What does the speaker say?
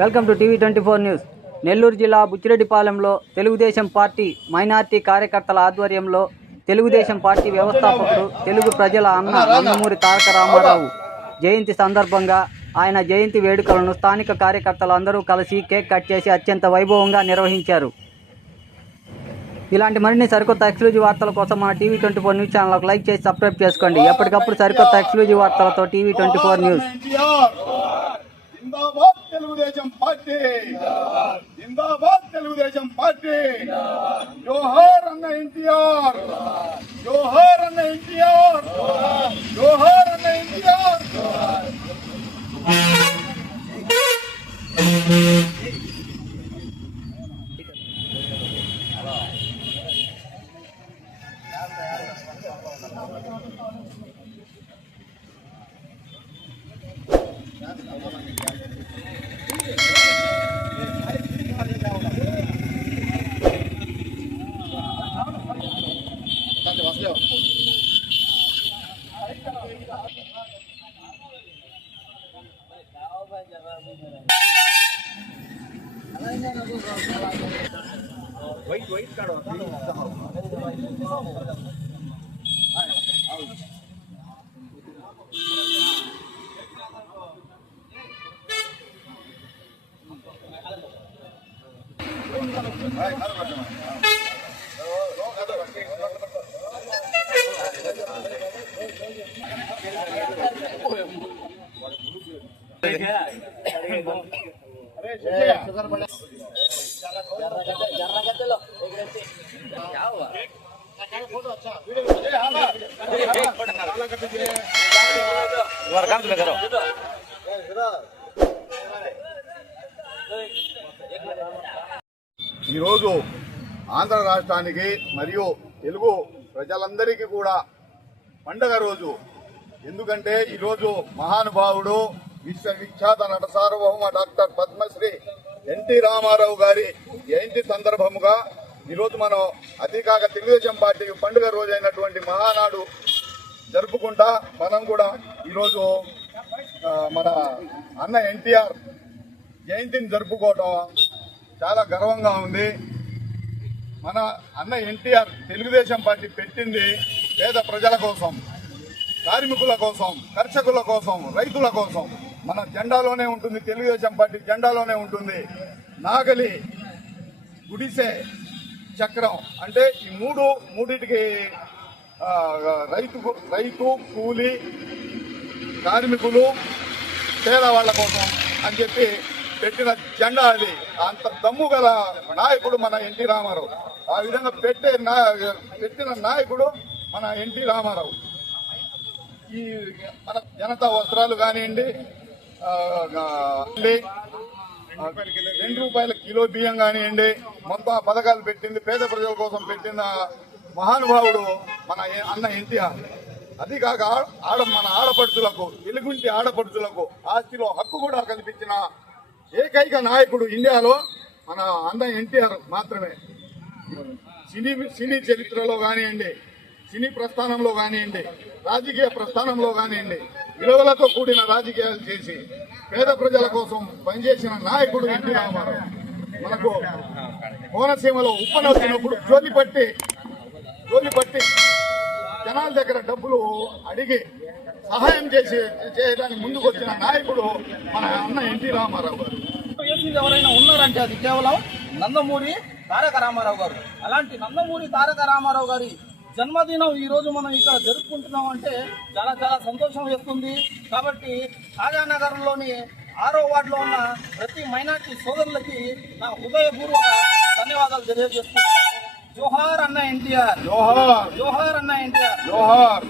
Welcome to TV 24 news. Nellore జిల్లా బుచ్చిరెడ్డిపాలెంలో Telugu Desam party minority కార్యకర్తల ఆధ్వర్యంలో తెలుగుదేశం పార్టీ వ్యవస్థాపకుడు తెలుగు ప్రజల అన్న నందమూరి తారక రామారావు జయంతి సందర్భంగా ఆయన జయంతి వేడుకలను స్థానిక కార్యకర్తలు అందరూ కలిసి కేక్ కట్ చేసి అత్యంత వైభవంగా నిర్వహించారు. ఇలాంటి మరిన్ని సరికొత్త ఎక్స్క్లూజివ్ వార్తల కోసం మన టీవీ 24 న్యూస్ ఛానల్కి లైక్ చేసి సబ్స్క్రైబ్ చేసుకోండి. ఎప్పటికప్పుడు సరికొత్త ఎక్స్క్లూజివ్ వార్తలతో టీవీ 24 న్యూస్. జిందాబాద్ తెలుగుదేశం పార్టీ, జిందాబాద్ తెలుగుదేశం పార్టీ. జోహార్ అన్న ఎన్టీఆర్, జోహార్ అన్న ఎన్టీఆర్, జోహార్ అన్న ఎన్టీఆర్. ఈరోజు ఆంధ్ర రాష్ట్రానికి మరియు తెలుగు ప్రజలందరికీ కూడా పండగ రోజు. ఎందుకంటే ఈరోజు మహానుభావుడు విశ్వవిఖ్యాత నట సార్వభౌమ డాక్టర్ పద్మశ్రీ ఎన్టీ రామారావు గారి జయంతి సందర్భముగా ఈరోజు మనం అతికాక తెలుగుదేశం పార్టీ పండుగ రోజు అయినటువంటి మహానాడు జరుపుకుంటా మనం కూడా ఈరోజు మన అన్న ఎన్టీఆర్ జయంతిని జరుపుకోవటం చాలా గర్వంగా ఉంది. మన అన్న ఎన్టీఆర్ తెలుగుదేశం పార్టీ పెట్టింది పేద ప్రజల కోసం, కార్మికుల కోసం, కర్షకుల కోసం, రైతుల కోసం. మన జెండాలోనే ఉంటుంది, తెలుగుదేశం పార్టీ జెండాలోనే ఉంటుంది. నాగలి, గుడిసె, చక్రం అంటే ఈ మూడింటికి రైతు, కూలి, కార్మికులు, పేదవాళ్ల కోసం అని చెప్పి పెట్టిన జెండా అది. అంత దమ్ము గల నాయకుడు మన ఎన్టీ రామారావు. ఆ విధంగా పెట్టిన నాయకుడు మన ఎన్టీ రామారావు. ఈ మన జనతా వస్త్రాలు కానివ్వండి, 2 రూపాయల కిలో బియ్యం కానివ్వండి, మొత్తం పథకాలు పెట్టింది పేద ప్రజల కోసం పెట్టిన మహానుభావుడు మన అన్న ఎన్టీఆర్. అది కాక మన ఆడపడుచులకు, వెలుగుంటి ఆడపడుచులకు ఆస్తిలో హక్కు కూడా కల్పించిన ఏకైక నాయకుడు ఇండియాలో మన అన్న ఎన్టీఆర్ మాత్రమే. సినీ చరిత్రలో కానివ్వండి, సినీ ప్రస్థానంలో కానివ్వండి, రాజకీయ ప్రస్థానంలో కానివ్వండి, విలువలతో కూడిన రాజకీయాలు చేసి పేద ప్రజల కోసం పనిచేసిన నాయకుడు ఎన్టీ రామారావు. మనకు కోనసీమలో ఉప్పన వచ్చినప్పుడు జోలిపట్టి జనాల దగ్గర డబ్బులు అడిగి సహాయం చేయడానికి ముందుకు వచ్చిన నాయకుడు మన అన్న ఎన్టీ రామారావు గారు. ఎవరైనా ఉన్నారంటే అది కేవలం నందమూరి తారక రామారావు గారు. అలాంటి నందమూరి తారక రామారావు గారి జన్మదినం ఈ రోజు మనం ఇక్కడ జరుపుకుంటున్నాం అంటే చాలా చాలా సంతోషం వేస్తుంది. కాబట్టి కాజానగర్లోని 6వ వార్డులో ఉన్న ప్రతి మైనార్టీ సోదరులకి నా హృదయపూర్వక ధన్యవాదాలు తెలియజేస్తున్నాను. జోహార్ అన్న ఎన్టీఆర్, జోహార్, జోహార్ అన్న ఎన్టీఆర్, జోహార్.